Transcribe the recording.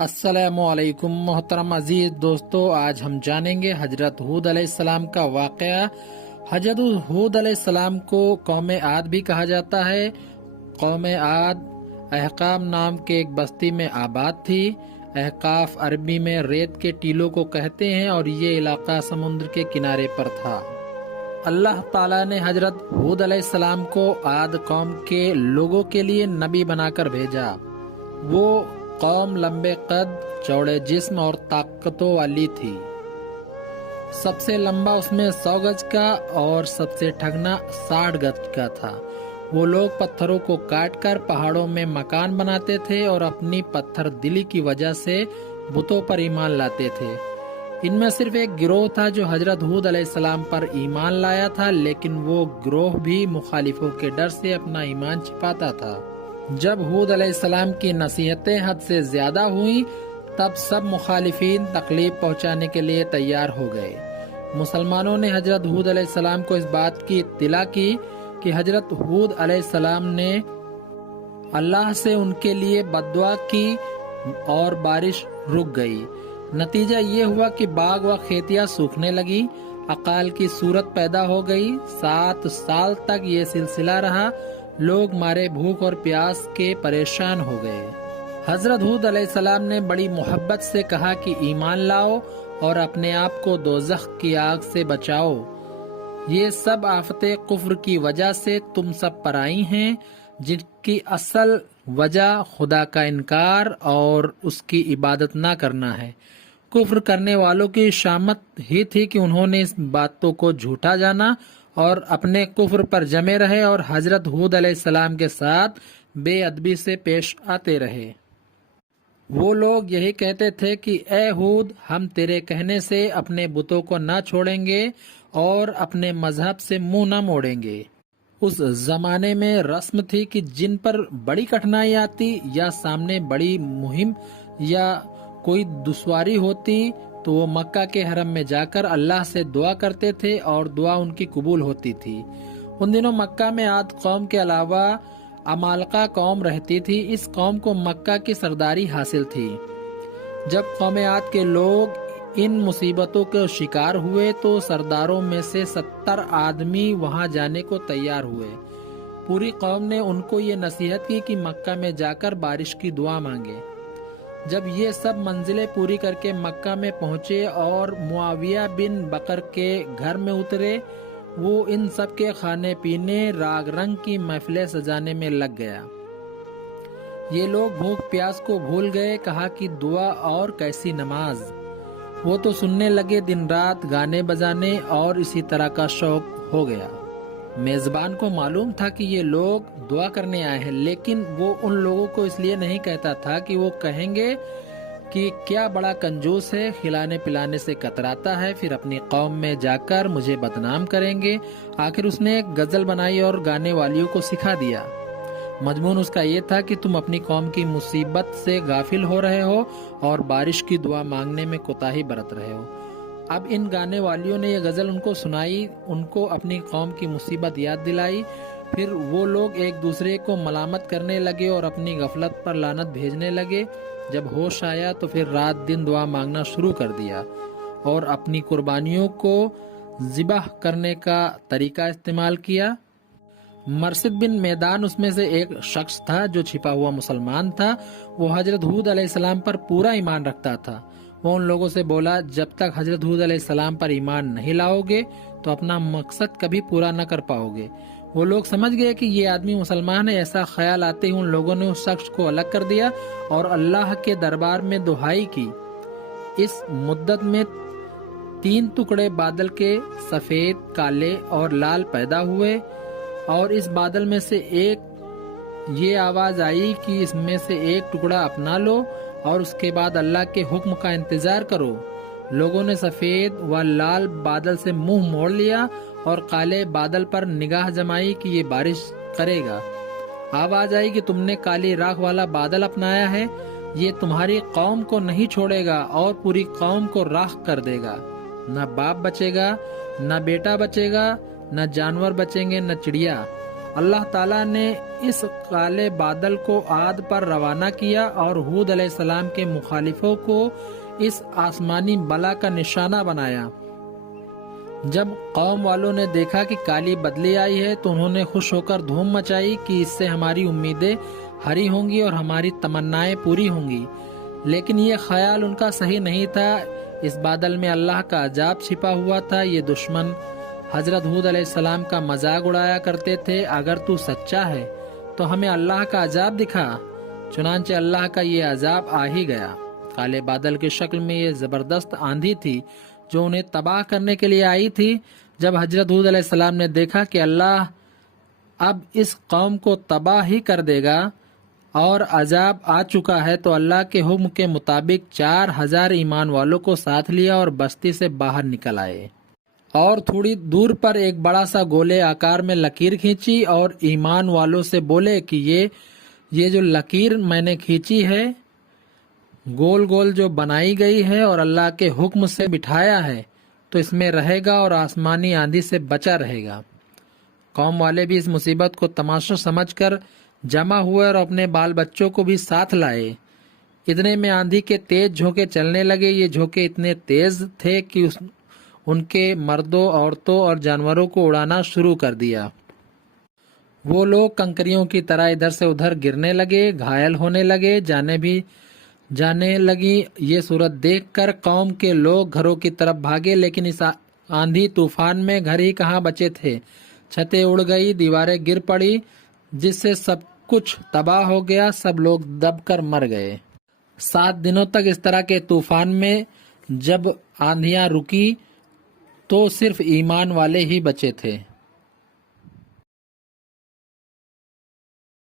السلام علیکم محترم عزیز دوستو، آج ہم جانیں گے حضرت ہود علیہ السلام کا واقعہ۔ حضرت ہود علیہ السلام کو قوم عاد بھی کہا جاتا ہے۔ قوم عاد احقاف نام کے ایک بستی میں آباد تھی۔ احقاف عربی میں ریت کے ٹیلوں کو کہتے ہیں اور یہ علاقہ سمندر کے کنارے پر تھا۔ اللہ تعالیٰ نے حضرت ہود علیہ السلام کو عاد قوم کے لوگوں کے لیے نبی بنا کر بھیجا۔ وہ قوم لمبے قد، چوڑے جسم اور طاقتوں والی تھی۔ سب سے لمبا اس میں 100 گز کا اور سب سے ٹھگنا 60 گز کا تھا۔ وہ لوگ پتھروں کو کاٹ کر پہاڑوں میں مکان بناتے تھے اور اپنی پتھر دلی کی وجہ سے بتوں پر ایمان لاتے تھے۔ ان میں صرف ایک گروہ تھا جو حضرت ہود علیہ السلام پر ایمان لایا تھا، لیکن وہ گروہ بھی مخالفوں کے ڈر سے اپنا ایمان چھپاتا تھا۔ جب ہود علیہ السلام کی نصیحتیں حد سے زیادہ ہوئیں، تب سب مخالفین تکلیف پہنچانے کے لیے تیار ہو گئے۔ مسلمانوں نے حضرت ہود علیہ السلام کو اس بات کی اطلاع کی کہ حضرت ہود علیہ السلام نے اللہ سے ان کے لیے بد دعا کی اور بارش رک گئی۔ نتیجہ یہ ہوا کہ باغ و کھیتیاں سوکھنے لگی، اقال کی صورت پیدا ہو گئی۔ 7 سال تک یہ سلسلہ رہا۔ لوگ مارے بھوک اور پیاس کے پریشان ہو گئے۔ حضرت ہود علیہ السلام نے بڑی محبت سے کہا کہ ایمان لاؤ اور اپنے آپ کو دوزخ کی آگ سے بچاؤ۔ یہ سب آفتیں کفر کی وجہ سے تم سب پر آئی ہیں، جن کی اصل وجہ خدا کا انکار اور اس کی عبادت نہ کرنا ہے۔ کفر کرنے والوں کی شامت ہی تھی کہ انہوں نے اس باتوں کو جھوٹا جانا اور اپنے کفر پر جمے رہے اور حضرت ہود علیہ السلام کے ساتھ بے ادبی سے پیش آتے رہے۔ وہ لوگ یہی کہتے تھے کہ اے ہود، ہم تیرے کہنے سے اپنے بتوں کو نہ چھوڑیں گے اور اپنے مذہب سے منہ نہ موڑیں گے۔ اس زمانے میں رسم تھی کہ جن پر بڑی کٹھنائی آتی یا سامنے بڑی مہم یا کوئی دشواری ہوتی تو وہ مکہ کے حرم میں جا کر اللہ سے دعا کرتے تھے اور دعا ان کی قبول ہوتی تھی۔ ان دنوں مکہ میں عاد قوم کے علاوہ عمالقہ قوم رہتی تھی۔ اس قوم کو مکہ کی سرداری حاصل تھی۔ جب قوم عاد کے لوگ ان مصیبتوں کے شکار ہوئے تو سرداروں میں سے 70 آدمی وہاں جانے کو تیار ہوئے۔ پوری قوم نے ان کو یہ نصیحت کی کہ مکہ میں جا کر بارش کی دعا مانگے۔ جب یہ سب منزلیں پوری کر کے مکہ میں پہنچے اور معاویہ بن بکر کے گھر میں اترے، وہ ان سب کے کھانے پینے، راگ رنگ کی محفلیں سجانے میں لگ گیا۔ یہ لوگ بھوک پیاس کو بھول گئے، کہا کہ دعا اور کیسی نماز۔ وہ تو سننے لگے دن رات گانے بجانے اور اسی طرح کا شوق ہو گیا۔ میزبان کو معلوم تھا کہ یہ لوگ دعا کرنے آئے ہیں، لیکن وہ ان لوگوں کو اس لیے نہیں کہتا تھا کہ وہ کہیں گے کہ کیا بڑا کنجوس ہے، کھلانے پلانے سے کتراتا ہے، پھر اپنی قوم میں جا کر مجھے بدنام کریں گے۔ آخر اس نے ایک غزل بنائی اور گانے والیوں کو سکھا دیا۔ مضمون اس کا یہ تھا کہ تم اپنی قوم کی مصیبت سے غافل ہو رہے ہو اور بارش کی دعا مانگنے میں کوتاہی برت رہے ہو۔ اب ان گانے والیوں نے یہ غزل ان کو سنائی، ان کو اپنی قوم کی مصیبت یاد دلائی۔ پھر وہ لوگ ایک دوسرے کو ملامت کرنے لگے اور اپنی غفلت پر لعنت بھیجنے لگے۔ جب ہوش آیا تو پھر رات دن دعا مانگنا شروع کر دیا اور اپنی قربانیوں کو ذبح کرنے کا طریقہ استعمال کیا۔ مرثد بن میدان اس میں سے ایک شخص تھا جو چھپا ہوا مسلمان تھا۔ وہ حضرت ہود علیہ السلام پر پورا ایمان رکھتا تھا۔ وہ ان لوگوں سے بولا، جب تک حضرت ہود علیہ السلام پر ایمان نہیں لاؤ گے تو اپنا مقصد کبھی پورا نہ کر پاؤ گے۔ وہ لوگ سمجھ گئے کہ یہ آدمی مسلمان ہے۔ ایسا خیال آتے ہی ان لوگوں نے اس شخص کو الگ کر دیا اور اللہ کے دربار میں دعائی کی۔ اس مدت میں 3 ٹکڑے بادل کے، سفید، کالے اور لال پیدا ہوئے، اور اس بادل میں سے ایک یہ آواز آئی کہ اس میں سے ایک ٹکڑا اپنا لو اور اس کے بعد اللہ کے حکم کا انتظار کرو۔ لوگوں نے سفید و لال بادل سے منہ موڑ لیا اور کالے بادل پر نگاہ جمائی کہ یہ بارش کرے گا۔ آواز آئی کہ تم نے کالی راکھ والا بادل اپنایا ہے، یہ تمہاری قوم کو نہیں چھوڑے گا اور پوری قوم کو راکھ کر دے گا۔ نہ باپ بچے گا، نہ بیٹا بچے گا، نہ جانور بچیں گے، نہ چڑیا۔ اللہ تعالیٰ نے اس کالے بادل کو عاد پر روانہ کیا اور ہود علیہ السلام کے مخالفوں کو اس آسمانی بلا کا نشانہ بنایا۔ جب قوم والوں نے دیکھا کہ کالی بدلی آئی ہے تو انہوں نے خوش ہو کر دھوم مچائی کہ اس سے ہماری امیدیں ہری ہوں گی اور ہماری تمنائیں پوری ہوں گی، لیکن یہ خیال ان کا صحیح نہیں تھا۔ اس بادل میں اللہ کا عذاب چھپا ہوا تھا۔ یہ دشمن حضرت ہود علیہ السلام کا مذاق اڑایا کرتے تھے، اگر تو سچا ہے تو ہمیں اللہ کا عذاب دکھا۔ چنانچہ اللہ کا یہ عذاب آ ہی گیا۔ کالے بادل کی شکل میں یہ زبردست آندھی تھی جو انہیں تباہ کرنے کے لیے آئی تھی۔ جب حضرت ہود علیہ السلام نے دیکھا کہ اللہ اب اس قوم کو تباہ ہی کر دے گا اور عذاب آ چکا ہے، تو اللہ کے حکم کے مطابق 4000 ایمان والوں کو ساتھ لیا اور بستی سے باہر نکل آئے، اور تھوڑی دور پر ایک بڑا سا گولے آکار میں لکیر کھینچی اور ایمان والوں سے بولے کہ یہ جو لکیر میں نے کھینچی ہے، گول گول جو بنائی گئی ہے اور اللہ کے حکم سے بٹھایا ہے، تو اس میں رہے گا اور آسمانی آندھی سے بچا رہے گا۔ قوم والے بھی اس مصیبت کو تماشا سمجھ کر جمع ہوئے اور اپنے بال بچوں کو بھی ساتھ لائے۔ اتنے میں آندھی کے تیز جھونکے چلنے لگے۔ یہ جھونکے اتنے تیز تھے کہ ان کے مردوں، عورتوں اور جانوروں کو اڑانا شروع کر دیا۔ وہ لوگ کنکریوں کی طرح ادھر سے ادھر گرنے لگے، گھائل ہونے لگے، جانے لگی۔ یہ صورت دیکھ کر قوم کے لوگ گھروں کی طرف بھاگے، لیکن اس آندھی طوفان میں گھر ہی کہاں بچے تھے۔ چھتیں اڑ گئی، دیواریں گر پڑی، جس سے سب کچھ تباہ ہو گیا۔ سب لوگ دب کر مر گئے۔ 7 دنوں تک اس طرح کے طوفان میں جب آندھیاں رکی تو صرف ایمان والے ہی بچے تھے۔